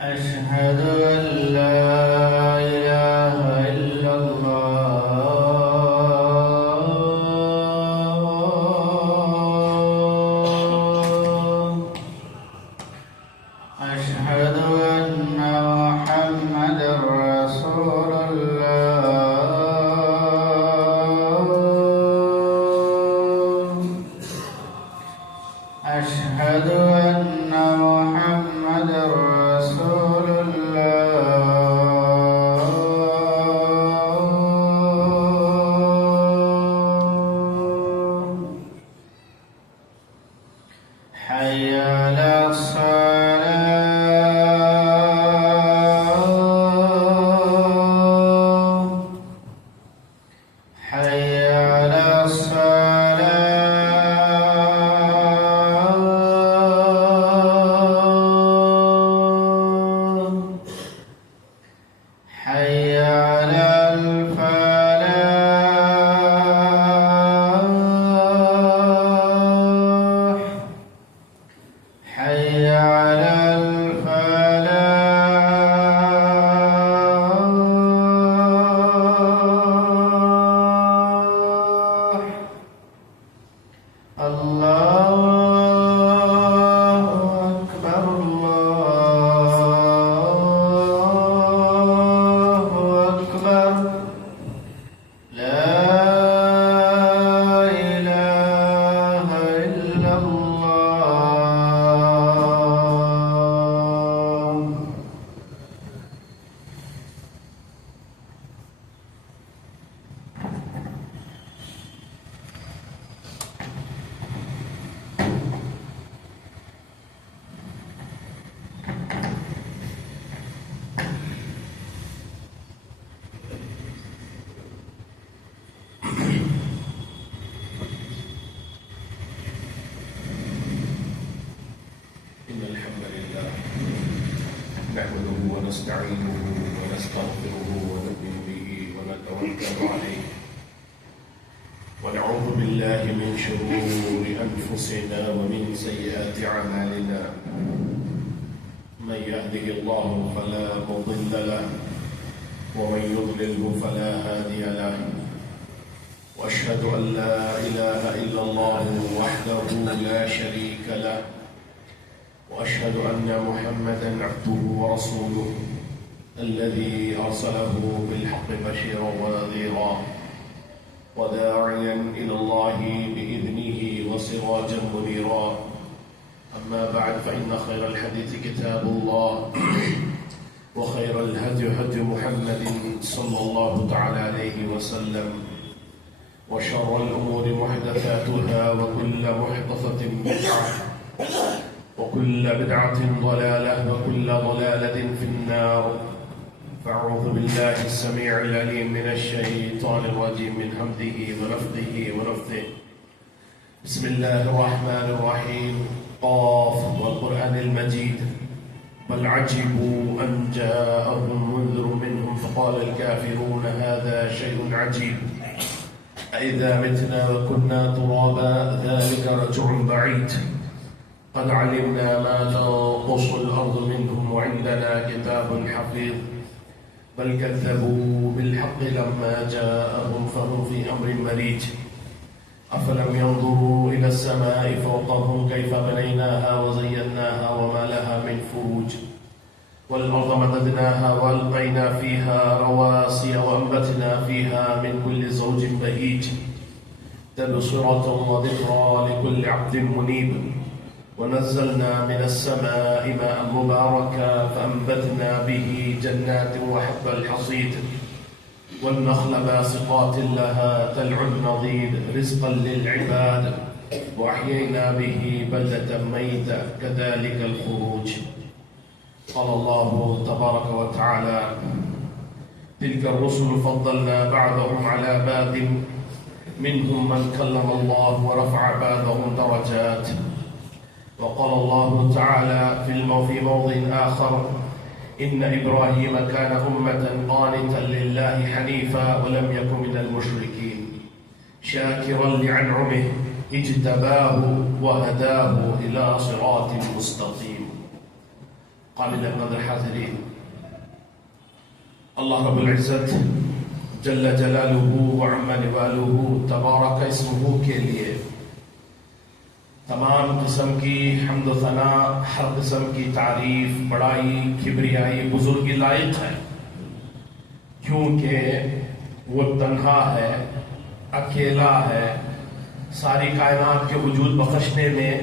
أشهد أن لا إله إلا الله. أشهد أن محمدا رسول الله. أشهد أن محمدا رسول الله. حي على الصلاة. حي على الصلاة. حي على الفلاح. حي على الفلاح. الله أكبر الله أكبر. لا إله إلا الله. إن الحمد لله نحمده ونستعينه ونستغفره ونؤمن به ونتوكل عليه ونعوذ بالله من شرور أنفسنا ومن سيئات أعمالنا. من يهده الله فلا مضل له ومن يضلله فلا هادي له. وأشهد أن لا إله إلا الله وحده لا شريك له. وأشهد أن محمدا عبده ورسوله الذي أرسله بالحق بشيرا ونذيرا وداعيا إلى الله بإذنه وسراجا منيرا. أما بعد فإن خير الحديث كتاب الله وخير الهدي هدي محمد صلى الله تعالى عليه وسلم وشر الأمور محدثاتها وكل محدثة بدعة وكل بدعة ضلالة وكل ضلالة في النار. فأعوذ بالله السميع العليم من الشيطان الرجيم من همزه ونفخه ونفثه. بسم الله الرحمن الرحيم. قاف والقرآن المجيد. بل عجبوا أن جاءهم منذر منهم فقال الكافرون هذا شيء عجيب أإذا متنا وكنا ترابا ذلك رجع بعيد. قد علمنا ما تنقص الأرض منهم وعندنا كتاب حفيظ. بل كذبوا بالحق لما جاءهم فهم في أمر مريج. أفلم ينظروا إلى السماء فوقهم كيف بنيناها وزيناها وما لها من فروج. والأرض مددناها وألقينا فيها رواسي وأنبتنا فيها من كل زوج بهيج. تبصرة وذكرى لكل عبد منيب. ونزلنا من السماء ماء مباركا فأنبتنا به جنات وحب الحصيد والنخل باسقات لها تلع نضيد رزقا للعباد. وأحيينا به بلدة ميتة كذلك الخروج. قال الله تبارك وتعالى تلك الرسل فضلنا بعضهم على بعض منهم من كلم الله ورفع بعضهم درجات. وقال الله تعالى في موضع آخر إن إبراهيم كان أمة قانتا لله حنيفا ولم يكن من المشركين شاكرا لأنعمه اجتباه وهداه إلى صراط مستقيم. قابل قدر حاضرین، اللہ رب العزت جل جلالہ وعم نوالہ تبارک اسمہ کے لیے تمام قسم کی حمد و ثنا، ہر قسم کی تعریف، بڑائی، کبریائی، بزرگی لائق ہے، کیونکہ وہ تنہا ہے، اکیلا ہے، ساری کائنات کے وجود بخشنے میں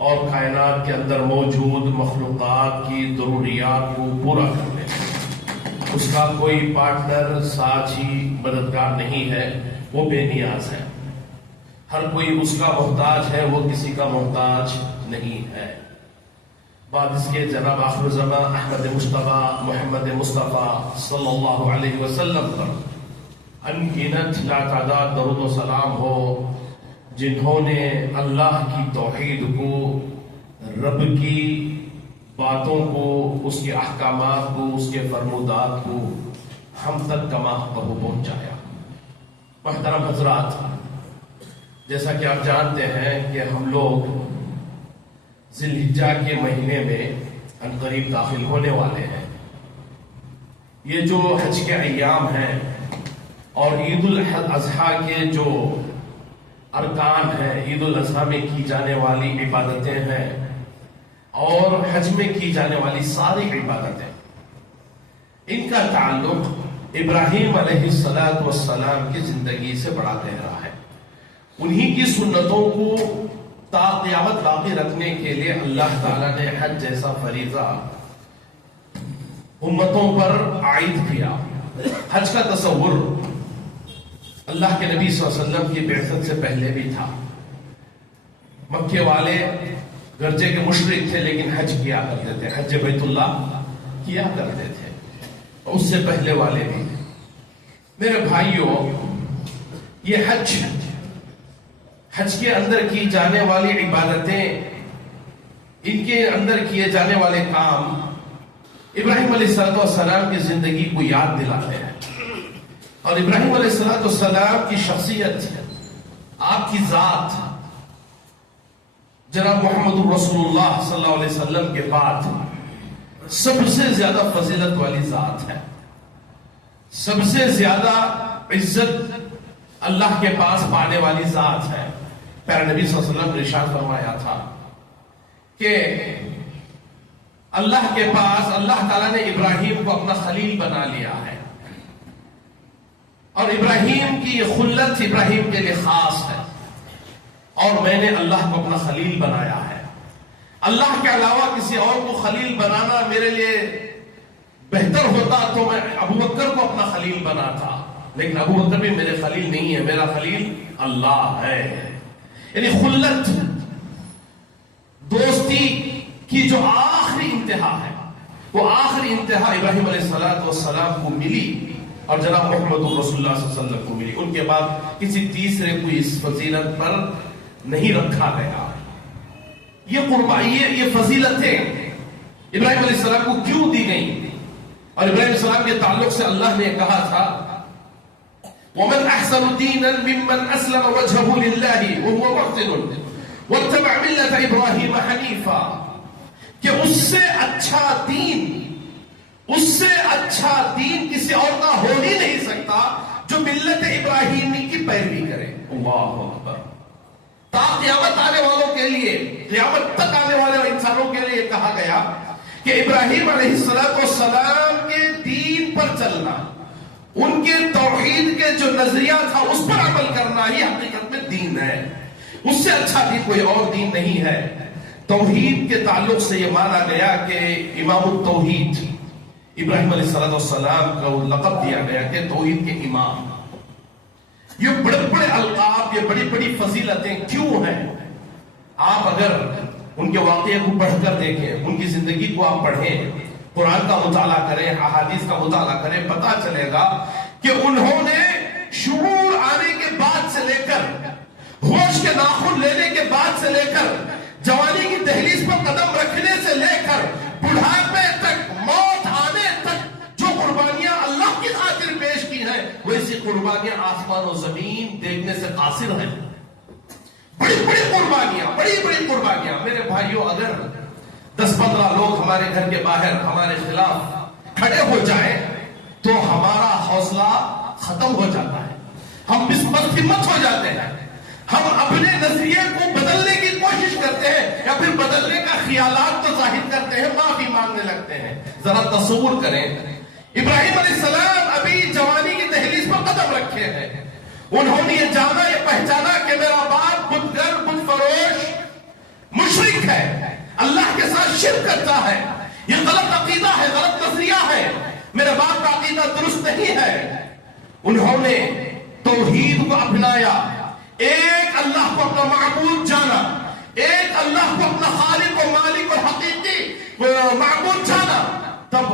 اور کائنات کے اندر موجود مخلوقات کی ضروریات کو پورا کرنے میں اس کا کوئی پارٹنر، ساتھی، مددگار نہیں ہے، وہ بے نیاز ہے، ہر کوئی اس کا محتاج ہے، وہ کسی کا محتاج نہیں ہے۔ بعد اس کے جناب آخر زمان احمد مصطفیٰ محمد مصطفیٰ صلی اللہ علیہ وسلم پر انگنت لا تعداد درود و سلام ہو، جنہوں نے اللہ کی توحید کو، رب کی باتوں کو، اس کے احکامات کو، اس کے فرمودات کو ہم تک کما حقہ پہنچایا۔ محترم حضرات، جیسا کہ آپ جانتے ہیں کہ ہم لوگ ذی الحجہ کے مہینے میں عنقریب داخل ہونے والے ہیں۔ یہ جو حج کے ایام ہیں اور عید الاضحیٰ کے جو ارکان ہیں، عید الاضحیٰ میں کی جانے والی عبادتیں ہیں اور حج میں کی جانے والی ساری عبادتیں، ان کا تعلق ابراہیم علیہ السلام کی زندگی سے بڑا گہرا ہے۔ انہی کی سنتوں کو تا قیامت باقی رکھنے کے لیے اللہ تعالیٰ نے حج جیسا فریضہ امتوں پر عائد کیا۔ حج کا تصور اللہ کے نبی صلی اللہ علیہ وسلم کی بعثت سے پہلے بھی تھا۔ مکے والے گرجے کے مشرک تھے لیکن حج کیا کرتے تھے، حج بیت اللہ کیا کرتے تھے، اور اس سے پہلے والے بھی۔ میرے بھائیوں، یہ حج کے اندر کی جانے والی عبادتیں، ان کے اندر کیے جانے والے کام ابراہیم علیہ السلام کی زندگی کو یاد دلاتے ہیں، اور ابراہیم علیہ السلام کی شخصیت، آپ کی ذات جناب محمد رسول اللہ صلی اللہ علیہ وسلم کے بعد سب سے زیادہ فضیلت والی ذات ہے، سب سے زیادہ عزت اللہ کے پاس پانے والی ذات ہے۔ پیارے نبی صلی اللہ علیہ وسلم نے ارشاد فرمایا تھا کہ اللہ کے پاس اللہ تعالیٰ نے ابراہیم کو اپنا خلیل بنا لیا ہے، اور ابراہیم کی یہ خلت ابراہیم کے لیے خاص ہے، اور میں نے اللہ کو اپنا خلیل بنایا ہے۔ اللہ کے علاوہ کسی اور کو خلیل بنانا میرے لیے بہتر ہوتا تو میں ابو بکر کو اپنا خلیل بناتا، لیکن ابو بکر بھی میرے خلیل نہیں ہے، میرا خلیل اللہ ہے۔ یعنی خلت، دوستی کی جو آخری انتہا ہے، وہ آخری انتہا ابراہیم علیہ السلام کو ملی اور جناب محمد رسول اللہ صلی اللہ علیہ وسلم کو ملی۔ ان کے بعد کسی تیسرے کو اس فضیلت پر نہیں رکھا گیا۔ یہ قربانی، یہ فضیلتیں ابراہیم علیہ السلام کو کیوں دی گئیں؟ اور ابراہیم علیہ السلام کے تعلق سے اللہ نے کہا تھا وَمَنْ أَحْسَنُ دِينًا مِمَّنْ أَسْلَمَ وَجْهَهُ لِلَّهِ وَهُوَ مُحْسِنٌ وَاتَّبَعَ مِلَّةَ إِبْرَاهِيمَ حَنِيفًا، کہ اس سے اچھا دین کسی اور کا ہو ہی نہیں سکتا جو ملت ابراہیمی کی پیروی کرے۔ اللہ اکبر۔ تا قیامت آنے والوں کے لیے، قیامت تک آنے والے انسانوں کے لیے کہا گیا کہ ابراہیم علیہ السلام کے دین پر چلنا، ان کے توحید کے جو نظریہ تھا اس پر عمل کرنا ہی حقیقت میں دین ہے۔ اس سے اچھا دین کوئی اور دین نہیں ہے۔ توحید کے تعلق سے یہ مانا گیا کہ امام التوحید ابراہیم علیہ السلام کا لقب دیا گیا کہ توحید کے امام۔ یہ بڑے بڑے القاب، یہ بڑی بڑی فضیلتیں کیوں ہیں؟ آپ اگر ان کے واقعے کو پڑھ کر دیکھیں، ان کی زندگی کو آپ پڑھیں، قرآن کا مطالعہ کریں، احادیث کا مطالعہ کریں، پتا چلے گا کہ انہوں نے شعور آنے کے بعد سے لے کر، ہوش کے ناخن لینے کے بعد سے لے کر، جوانی کی دہلیز پر قدم رکھنے سے لے کر بڑھاپے تک، موت آنے تک جو قربانیاں اللہ کی خاطر پیش کی ہیں، ویسی قربانیاں آسمان و زمین دیکھنے سے قاصر ہیں۔ بڑی بڑی قربانیاں، بڑی بڑی قربانیاں۔ میرے بھائیوں، اگر 10-15 لوگ ہمارے گھر کے باہر ہمارے خلاف کھڑے ہو جائیں تو ہمارا حوصلہ ختم ہو جاتا ہے، ہم بدہمت ہو جاتے ہیں، ہم اپنے نظریے کو بدلنے کی کوشش کرتے ہیں یا پھر بدلنے کا خیالات تو ظاہر کرتے ہیں، معافی مانگنے لگتے ہیں۔ ذرا تصور کریں، ابراہیم علیہ السلام ابھی جوانی کی دہلیز پر قدم رکھے ہیں، انہوں نے یہ جانا، یہ پہچانا کہ میرا باپ بت گر، بت فروش، مشرک ہے، اللہ کے ساتھ شرک کرتا ہے، یہ غلط عقیدہ ہے، غلط نظریہ ہے، میرے باپ کا عقیدہ درست نہیں ہے۔ انہوں نے توحید کو اپنایا، ایک اللہ کو اپنا معبود جانا، ایک اللہ کو اپنا خالق و مالک اور حقیقی معبود جانا۔ تب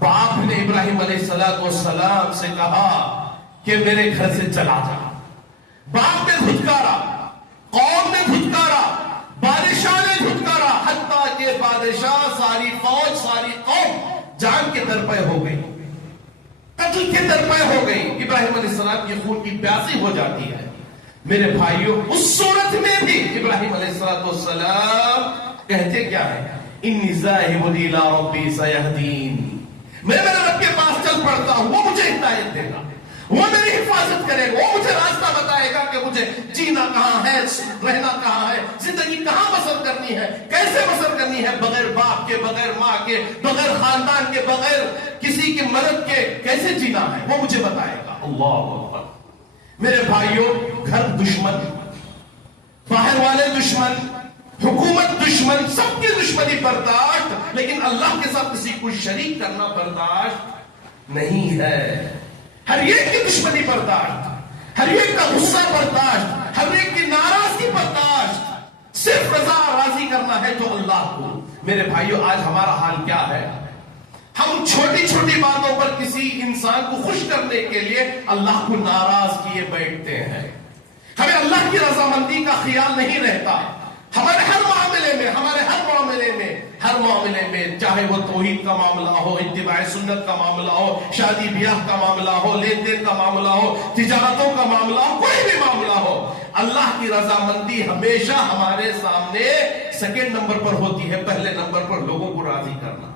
باپ نے ابراہیم علیہ السلام سے کہا کہ میرے گھر سے چلا جا۔ باپ نے دھتکارا، قوم نے دھتکارا، بادشاہ نے دھتکارا، حتیٰ کہ بادشاہ، ساری فوج، ساری قوم جان کے درپے ہو گئی، قتل کے درپے ہو گئی۔ ابراہیم علیہ السلام کی خون کی پیاسی ہو جاتی ہے۔ میرے بھائیوں، اس صورت میں بھی ابراہیم علیہ السلام کہتے کیا ہے؟ انی ذاہب الی ربی سیہدین، میں میرے رب کے پاس چل پڑتا ہوں، وہ مجھے ہدایت دے گا، وہ میری حفاظت کرے گا، وہ مجھے راستہ بتائے گا کہ مجھے جینا کہاں ہے، رہنا کہاں ہے، زندگی کہاں بسر کرنی ہے، کیسے بسر کرنی ہے، بغیر باپ کے، بغیر ماں کے، بغیر خاندان کے، بغیر کسی کی مدد کے کیسے جینا ہے، وہ مجھے بتائے گا۔ اللہ اکبر۔ میرے بھائیوں، گھر دشمن، باہر والے دشمن، حکومت دشمن، سب کی دشمنی برداشت، لیکن اللہ کے ساتھ کسی کو شریک کرنا برداشت نہیں ہے۔ ہر ایک کی دشمنی برداشت، ہر ایک کا غصہ برداشت، ہر ایک کی ناراضگی برداشت، صرف رضا راضی کرنا ہے تو اللہ کو۔ میرے بھائیوں، آج ہمارا حال کیا ہے؟ ہم چھوٹی چھوٹی باتوں پر کسی انسان کو خوش کرنے کے لیے اللہ کو ناراض کیے بیٹھتے ہیں۔ ہمیں اللہ کی رضامندی کا خیال نہیں رہتا۔ ہمارے ہر معاملے میں چاہے وہ توحید کا معاملہ ہو، اتباع سنت کا معاملہ ہو، شادی بیاہ کا معاملہ ہو، لین دین کا معاملہ ہو، تجارتوں کا معاملہ ہو، کوئی بھی معاملہ ہو، اللہ کی رضامندی ہمیشہ ہمارے سامنے سیکنڈ نمبر پر ہوتی ہے، پہلے نمبر پر لوگوں کو راضی کرنا۔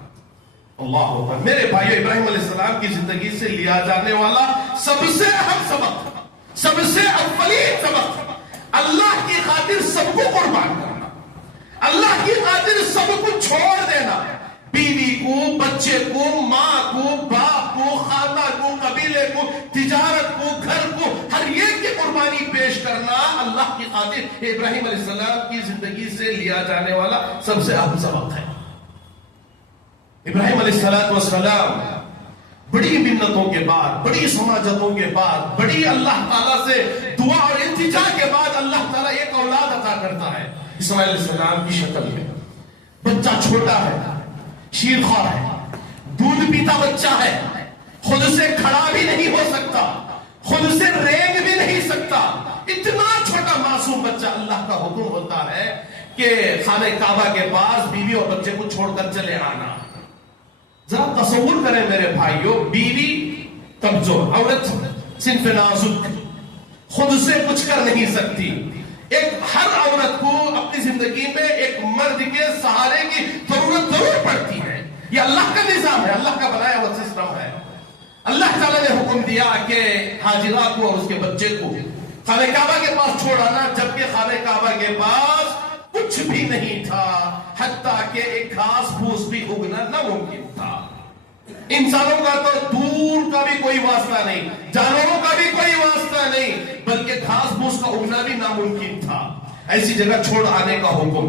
اللہ اکبر۔ میرے بھائیو، ابراہیم علیہ السلام کی زندگی سے لیا جانے والا سب سے اہم سبق، سب سے اولین سبق، اللہ کی خاطر سب کو قربان کرنا، اللہ کی خاطر سب کو چھوڑ دینا، بیوی کو، بچے کو، ماں کو، باپ کو، خاندان کو، قبیلے کو، تجارت کو، گھر کو، ہر ایک کی قربانی پیش کرنا اللہ کی خاطر ابراہیم علیہ السلام کی زندگی سے لیا جانے والا سب سے اہم سبق ہے۔ ابراہیم علیہ السلام بڑی منتوں کے بعد، بڑی سماجتوں کے بعد، بڑی اللہ تعالیٰ سے دعا اور التجا کے بعد اللہ تعالیٰ ایک اولاد عطا کرتا ہے، اسماعیل علیہ السلام کی شکل میں۔ بچہ چھوٹا ہے، شیرخوار ہے، دودھ پیتا بچہ ہے، خود سے کھڑا بھی نہیں ہو سکتا، خود سے رینگ بھی نہیں سکتا، اتنا چھوٹا معصوم بچہ۔ اللہ کا حکم ہوتا ہے کہ خانہ کعبہ کے پاس بیوی اور بچے کو چھوڑ کر چلے آنا۔ ذرا تصور کریں میرے بھائیوں، بیوی کمزور، عورت صنف نازک، خود سے کچھ کر نہیں سکتی۔ ہر عورت کو اپنی زندگی میں ایک مرد کے سہارے کی ضرورت ضرور پڑتی ہے۔ یہ اللہ کا نظام ہے، اللہ کا بنایا ہوا سسٹم ہے۔ اللہ تعالیٰ نے حکم دیا کہ حاجرہ کو اور اس کے بچے کو خانہ کعبہ کے پاس چھوڑ آنا، جبکہ خانہ کعبہ کے پاس کچھ بھی نہیں تھا، حتیٰ کہ ایک گھاس پھوس بھی اگنا ناممکن تھا۔ انسانوں کا تو دور کا بھی کوئی واسطہ نہیں، جانوروں کا بھی کوئی واسطہ نہیں، بلکہ گھاس پھوس کا اگنا بھی ناممکن تھا۔ ایسی جگہ چھوڑ آنے کا حکم،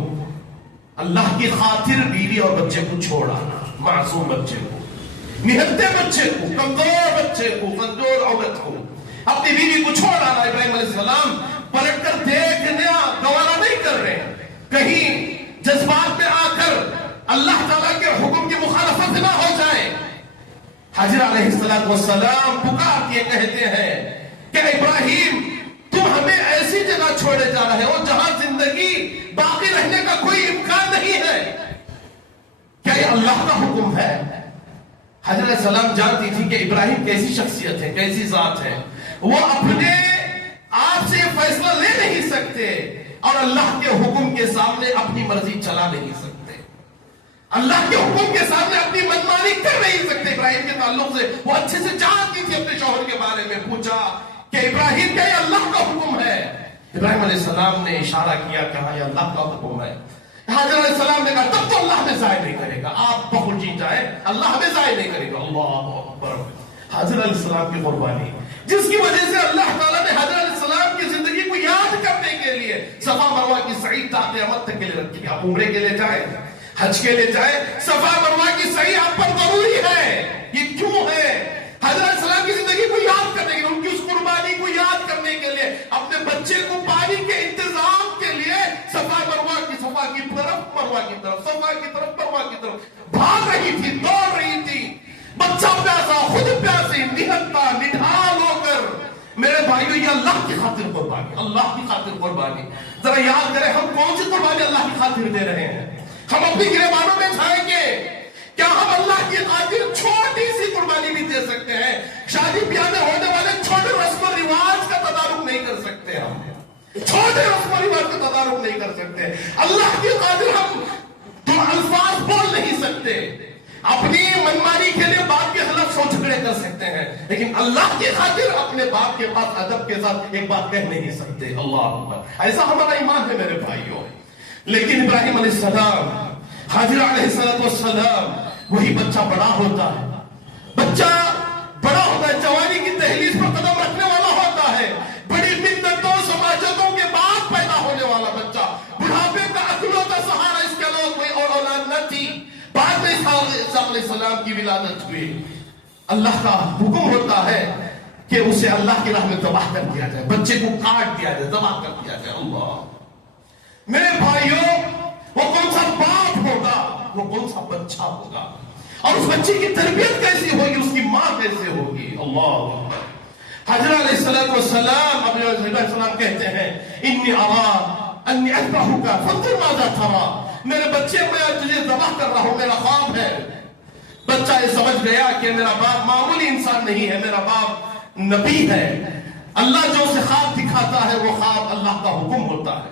اللہ کی خاطر بیوی اور بچے کو چھوڑ آنا، معصوم بچے کو، نہتے بچے کو، کمزور بچے کو، کمزور عورت کو، اپنی بیوی کو چھوڑ آنا۔ ابراہیم علیہ السلام پلٹ کر دیکھنا گوارا نہیں کر رہے، کہیں جذبات میں آ کر اللہ تعالیٰ کے حکم کی مخالفت نہ ہو جائے۔ حاجرہ علیہ السلام پکار کے کہتے ہیں کہ ابراہیم، تم ہمیں ایسی جگہ چھوڑے جا رہے ہو جہاں زندگی باقی رہنے کا کوئی امکان نہیں ہے، کیا یہ اللہ کا حکم ہے؟ حاجرہ علیہ السلام جانتی تھی کہ ابراہیم کیسی شخصیت ہے، کیسی ذات ہے، وہ اپنے آپ سے فیصلہ لے نہیں سکتے اور اللہ کے حکم کے سامنے اپنی مرضی چلا نہیں سکتے۔ اللہ کے حکم کے سامنے اپنی منمانی کر نہیں سکتے. ابراہیم کے تعلق سے وہ اچھے سے جانتی تھی اپنے شوہر کے بارے میں. پوچھا کہ ابراہیم کیا یہ اللہ کا حکم ہے؟ ابراہیم علیہ السلام نے اشارہ کیا کہ ہاں یہ اللہ کا حکم ہے. حاضر علیہ السلام نے کہا تب تو اللہ ہمیں ضائع نہیں کرے گا، آپ بخود جی جائیں، اللہ ہمیں ضائع نہیں کرے گا. اللہ اکبر. حاضر علیہ السلام کی قربانی جس کی وجہ سے اللہ تعالیٰ نے حضرت علیہ السلام کی زندگی کو یاد کرنے کے لیے صفا مروہ کی سعی تا قیامت تک کے لیے رکھی. آپ عمرے کے لیے جائیں، حج کے لیے جائیں، صفا مروہ کی سعی آپ پر ضروری ہے. یہ کیوں ہے؟ حضرت علیہ السلام کی زندگی کو یاد کرنے کے لیے، ان کی اس قربانی کو یاد کرنے کے لیے، اپنے بچے کو پانی کے انتظام کے لیے صفا مروہ کی، صفا کی طرف مروہ کی طرف، صفا کی طرف مروہ کی طرف بھاگ رہی تھی، دوڑ رہی تھی. بچہ پیاسا، خود پیاسی، نہتا نڈھال ہو کر. میرے بھائیو یہ اللہ کی خاطر قربانی، اللہ کی خاطر قربانی. ذرا یاد کریں ہم کون سی قربانی اللہ کی خاطر دے رہے ہیں. ہم اپنی گریبانوں میں جائیں گے، کیا ہم اللہ کی خاطر چھوٹی سی قربانی بھی دے سکتے ہیں؟ شادی بیاہ میں ہونے والے چھوٹے رسم و رواج کا تدارک نہیں کر سکتے. ہم چھوٹے رسم و رواج کا تدارک نہیں کر سکتے. اللہ کی خاطر ہم تو الفاظ بول نہیں سکتے. اپنی منمانی کے لیے باپ کے خلاف سوچ کھڑے کر سکتے ہیں، لیکن اللہ کی خاطر اپنے باپ کے پاس ادب کے ساتھ ایک بات کہہ نہیں سکتے. اللہ اکبر. ایسا ہمارا ایمان ہے میرے بھائیوں. لیکن ابراہیم علیہ السلام، حاضر علیہ السلام، وہی بچہ بڑا ہوتا ہے، بچہ بڑا ہوتا ہے، جوانی کی دہلیز پر قدم رکھنے والا ہوتا ہے، بڑی منتوں سماجتوں کے بعد پیدا ہونے والا بچہ، بڑھاپے کا اکلوتا سہارا اس کے علاوہ کوئی اور اولاد نہ تھی. بعد میں عیسیٰ علیہ السلام کی ولادت ہوئی. اللہ کا حکم ہوتا ہے کہ اسے اللہ کی راہ میں ذبح کر دیا جائے، بچے کو کاٹ دیا جائے، ذبح کر دیا جائے. اللہ میرے بھائیوں، وہ کون سا باپ ہوگا، وہ کون سا بچہ ہوگا، اور اس بچے کی تربیت کیسی ہوگی، اس کی ماں کیسے ہوگی. اللہ. حضرت علیہ السلام ابن علیہ السلام کہتے ہیں انی ارا انی اذبحک فانظر ماذا ترى. میرے بچے میں تجھے ذبح کر رہا ہوں، میرا خواب ہے. بچہ یہ سمجھ گیا کہ میرا باپ معمولی انسان نہیں ہے، میرا باپ نبی ہے. اللہ جو اسے خواب دکھاتا ہے وہ خواب اللہ کا حکم ہوتا ہے.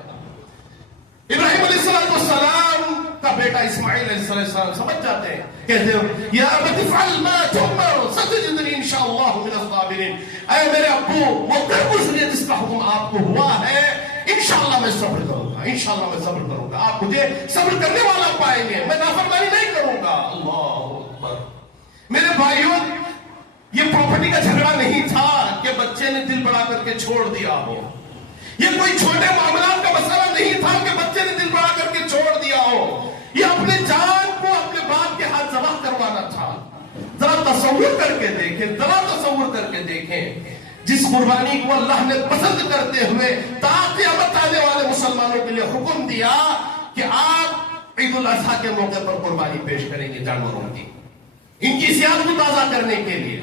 ابراہیم علیہ السلام کا بیٹا اسماعیل علیہ السلام سمجھ جاتے ہیں، کہتے ہیں یا ابت افعل ما تؤمر ستجدنی انشاءاللہ من الصابرین. اے میرے ابو، وہ کر گزرے جس کا حکم آپ کو ہوا ہے، انشاءاللہ میں صبر کروں گا، انشاءاللہ میں صبر کروں گا. آپ مجھے صبر کرنے والا پائیں گے، میں نافرمانی نہیں کروں گا. اللہ اکبر. میرے بھائیوں، یہ پراپرٹی کا جھگڑا نہیں تھا کہ بچے نے دل بڑا کر کے چھوڑ دیا ہو. یہ کوئی چھوٹے معاملات کا مسئلہ نہیں تھا کہ بچے نے دل بڑا کر کے چھوڑ دیا ہو. یہ اپنے جان کو اپنے باپ کے ہاتھ ذبح کروانا تھا. ذرا تصور کر کے دیکھیں، ذرا تصور کر کے دیکھیں جس قربانی کو اللہ نے پسند کرتے ہوئے تا قیامت آنے والے مسلمانوں کے لیے حکم دیا کہ آپ عید الاضحیٰ کے موقع پر قربانی پیش کریں گے جانوروں کی، ان کی صحت کو تازہ کرنے کے لیے،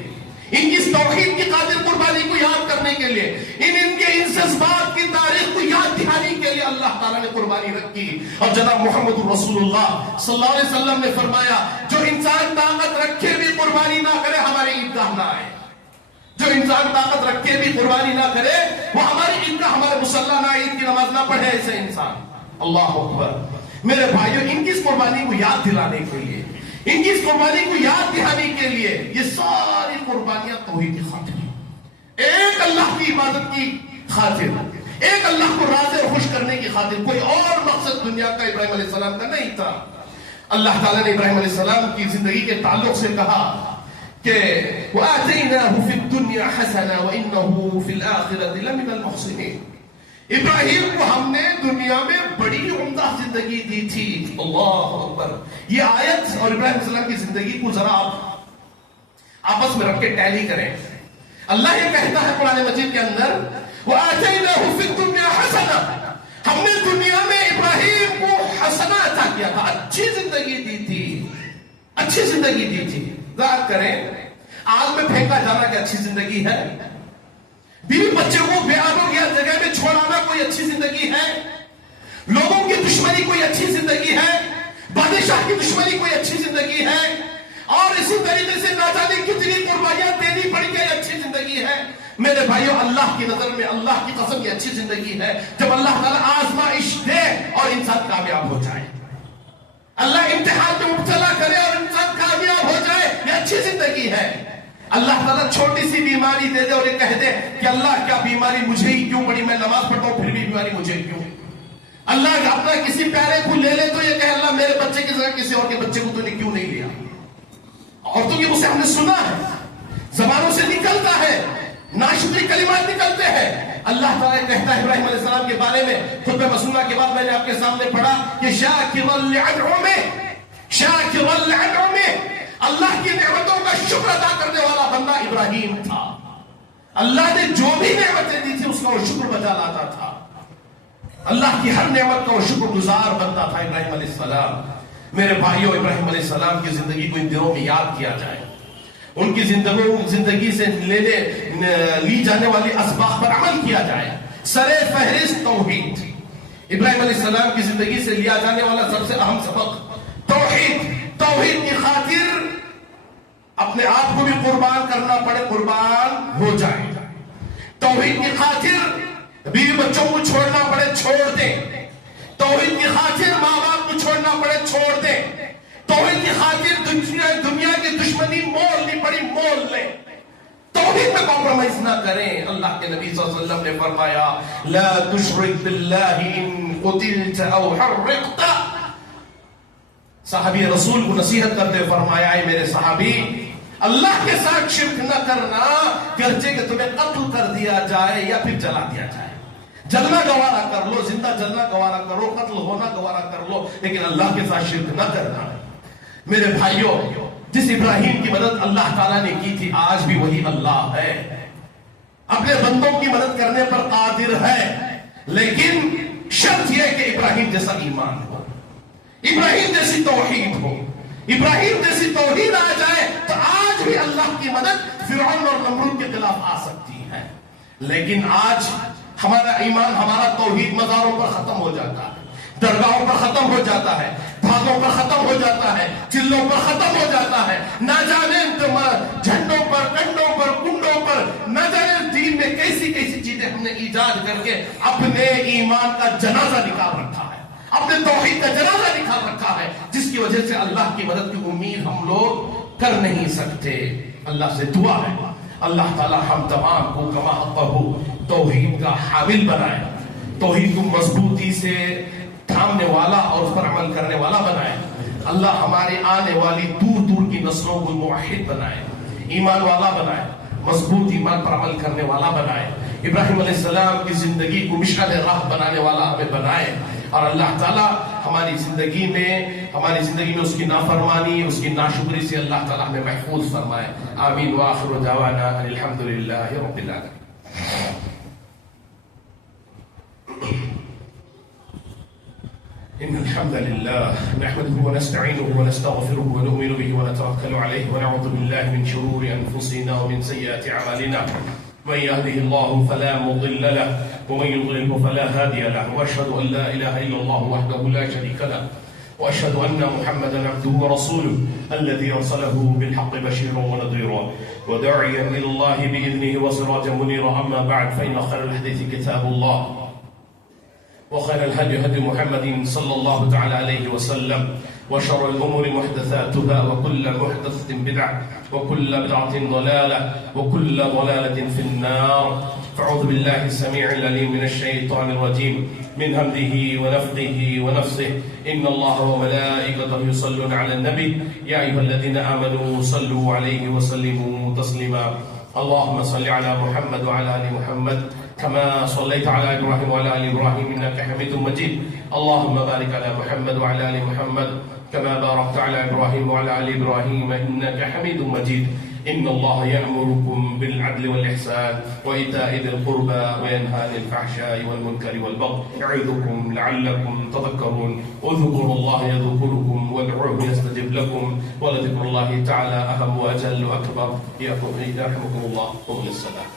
ان کی توحید کی خاطر قربانی کو یاد کرنے کے لیے، ان کے ان جذبات کی تاریخ کو یاد دہانی کے لیے اللہ تعالیٰ نے قربانی رکھی. اور جناب محمد رسول اللہ صلی اللہ علیہ وسلم نے فرمایا جو انسان طاقت رکھے بھی قربانی نہ کرے ہماری عیدگاہ نہ آئے. جو انسان طاقت رکھے بھی قربانی نہ کرے وہ ہماری عیدگاہ، ہمارے مصلی نہ عید کی نماز نہ پڑھے ایسے انسان. اللہ اکبر. میرے بھائیوں، ان کی اس قربانی کو یاد دلانے کے لیے، ان کی اس قربانی کو یاد دہانی کے لیے یہ ساری قربانیاں توحید کی خاطر، ایک اللہ کی عبادت کی خاطر، ایک اللہ کو راضی اور خوش کرنے کی خاطر. کوئی اور مقصد دنیا کا ابراہیم علیہ السلام کا نہیں تھا. اللہ تعالیٰ نے ابراہیم علیہ السلام کی زندگی کے تعلق سے کہا کہ وَآتَيْنَاهُ فِي الدُّنْيَا حَسَنًا وَإِنَّهُ فِي الْآخِرَةِ لَمِنَ الْمُحْسِنِينَ. ابراہیم کو ہم نے دنیا میں بڑی عمدہ زندگی دی تھی. اللہ اکبر. یہ آیت اور ابراہیم علیہ السلام کی زندگی کو ذرا آپ آپس میں رکھ کے ٹیلی کریں. اللہ یہ کہتا ہے قرآن مجید کے اندر وَآتَيْنَاهُ فِي الدُّنْيَا حَسَنًا، ہم نے دنیا میں ابراہیم کو حسنہ عطا کیا تھا، اچھی زندگی دی تھی، اچھی زندگی دی تھی. ذرا کریں، آگ میں پھینکا جانا کہ اچھی زندگی ہے؟ بیوی بچے کو بے آب یا جگہ میں چھوڑانا کوئی اچھی زندگی ہے؟ لوگوں کی دشمنی کوئی اچھی زندگی ہے؟ بادشاہ کی دشمنی کوئی اچھی زندگی ہے؟ اور اسی طریقے سے نہ جانے کتنی قربانیاں دینی پڑ گئی اچھی زندگی ہے؟ میرے بھائیوں، اللہ کی نظر میں اللہ کی قسم یہ اچھی زندگی ہے جب اللہ تعالیٰ آزمائش دے اور انسان کامیاب ہو جائے. اللہ امتحان میں مبتلا کرے اور انسان کامیاب ہو جائے، یہ اچھی زندگی ہے۔ اللہ تعالیٰ چھوٹی سی بیماری دے دے اور یہ کہہ دے کہ اللہ کیا بیماری مجھے ہی کیوں پڑی، میں نماز پڑھتا ہوں پھر بھی بیماری مجھے کیوں۔ اللہ اپنا کسی پیارے کو لے لے تو یہ کہ اللہ میرے بچے کی جگہ کسی اور کے بچے کو تو نے کیوں نہیں لیا۔ عورتوں کی مجھ سے ہم نے سنا ہے، زبانوں سے نکلتا ہے، ناشکری کلمات نکلتے ہیں۔ اللہ تعالیٰ کہتا ہے ابراہیم علیہ السلام کے بارے میں، خطبہ مسنونہ کے بعد میں نے آپ کے سامنے پڑھا کہ شاکرا لانعمہ، اللہ کی نعمتوں کا شکر ادا کرنے والا بندہ ابراہیم تھا۔ اللہ نے جو بھی نعمتیں دی تھی اس کا وہ شکر بجا لاتا تھا، اللہ کی ہر نعمت کا وہ شکر گزار بنتا تھا ابراہیم علیہ السلام۔ میرے بھائیوں، ابراہیم علیہ السلام کی زندگی کو ان دنوں میں یاد کیا جائے، ان کی زندگی سے لی جانے والی اسباق پر عمل کیا جائے۔ سر فہرست توحید، ابراہیم علیہ السلام کی زندگی سے لیا جانے والا سب سے اہم سبق توحید۔ توحید کی خاطر اپنے آپ کو بھی قربان کرنا پڑے، قربان ہو جائے۔ توحید کی خاطر بیوی بچوں کو چھوڑنا پڑے، چھوڑ دیں۔ توحید کی خاطر ماں باپ کو چھوڑنا پڑے، چھوڑ دیں۔ توحید کی خاطر دنیا کی دشمنی مولنی پڑی، مول لیں۔ توحید میں کمپرومائز نہ کریں۔ اللہ کے نبی صلی اللہ علیہ وسلم نے فرمایا لا تشرک باللہ ان قتلت او حرقت۔ صحابی رسول کو نصیحت کرتے ہوئے فرمایا اے میرے صحابی، اللہ کے ساتھ شرک نہ کرنا، گرچہ کہ تمہیں قتل کر دیا جائے یا پھر جلا دیا جائے۔ جلنا گوارا کر لو، زندہ جلنا گوارا کرو، قتل ہونا گوارا کر لو، لیکن اللہ کے ساتھ شرک نہ کرنا۔ میرے بھائیوں، جس ابراہیم کی مدد اللہ تعالیٰ نے کی تھی، آج بھی وہی اللہ ہے، اپنے بندوں کی مدد کرنے پر قادر ہے، لیکن شرط یہ کہ ابراہیم جیسا ایمان ہو، ابراہیم جیسی توحید ہو۔ ابراہیم جیسی توحید آ جائے تو آج بھی اللہ کی مدد فرعون اور نمرود کے خلاف آ سکتی ہے۔ لیکن آج ہمارا ایمان، ہمارا توحید مزاروں پر ختم ہو جاتا ہے، درگاہوں پر ختم ہو جاتا ہے، دھاگوں پر ختم ہو جاتا ہے، چلوں پر ختم ہو جاتا ہے، نہ جانے جھنڈوں پر، کنڈوں پر، کنڈوں پر، نہ جانے دین میں کیسی کیسی چیزیں ہم نے ایجاد کر کے اپنے ایمان کا جنازہ نکال رکھا ہے، اپنے توحید کا جنازہ نکال رکھا ہے، جس کی وجہ سے اللہ کی مدد کی امید ہم لوگ کر نہیں سکتے۔ اللہ سے دعا ہے اللہ تعالی ہم تمام کو کما حقہ توحید کا حامل بنائے، توحید کو مضبوطی سے تھامنے والا اور اس پر عمل کرنے والا بنائے۔ اللہ ہمارے آنے والی دور دور کی نسلوں کو موحد بنائے، ایمان والا بنائے، مضبوط ایمان پر عمل کرنے والا بنائے۔ ابراہیم علیہ السلام کی زندگی کو مشعل راہ بنانے والا ہمیں بنائے، اور اللہ تعالیٰ ہماری زندگی میں اس کی نافرمانی، اس کی ناشکری سے اللہ تعالیٰ ہمیں محفوظ فرمائے۔ آمین وآخر دعوانا الحمدللہ رب العالمین۔ إن الحمد لله نحمده ونستعينه ونستغفره ونؤمن به ونتوكل عليه ونعوذ بالله من شرور أنفسنا ومن سيئات أعمالنا، من يهده الله فلا مضل له ومن يضلله فلا هادي له، وأشهد أن لا إله إلا الله وحده لا شريك له، وأشهد أن محمدا عبده ورسوله الذي أرسله بالحق بشيرا ونذيرا وداعيا إلى الله بإذنه وسراجا منيرا، أما بعد فإن خير الحديث كتاب الله وخير الهدي هدي محمد صلى الله تعالى عليه وسلم، وشر الأمور محدثاتها وكل محدثة بدعة وكل بدعة ضلالة وكل ضلالة في النار، فأعوذ بالله السميع العليم من الشيطان الرجيم من همزه ونفخه ونفسه، إن الله وملائكته يصلون على النبي يا أيها الذين آمنوا صلوا عليه وسلموا تسليما، اللهم صل على محمد وعلى آل محمد كما صليت على إبراهيم وعلى آل إبراهيم إنك حميد مجيد، اللهم بارك على محمد وعلى آل محمد كما باركت على إبراهيم وعلى آل إبراهيم إنك حميد مجيد، إن الله يأمركم بالعدل والإحسان وإيتاء ذي القربى وينهى عن الفحشاء والمنكر والبغي يعظكم لعلكم تذكرون، اذكروا الله يذكركم وادعوه يستجب لكم، ولذكر الله تعالى أهم وأجل وأكبر، يرحمكم الله، قم للصلاة.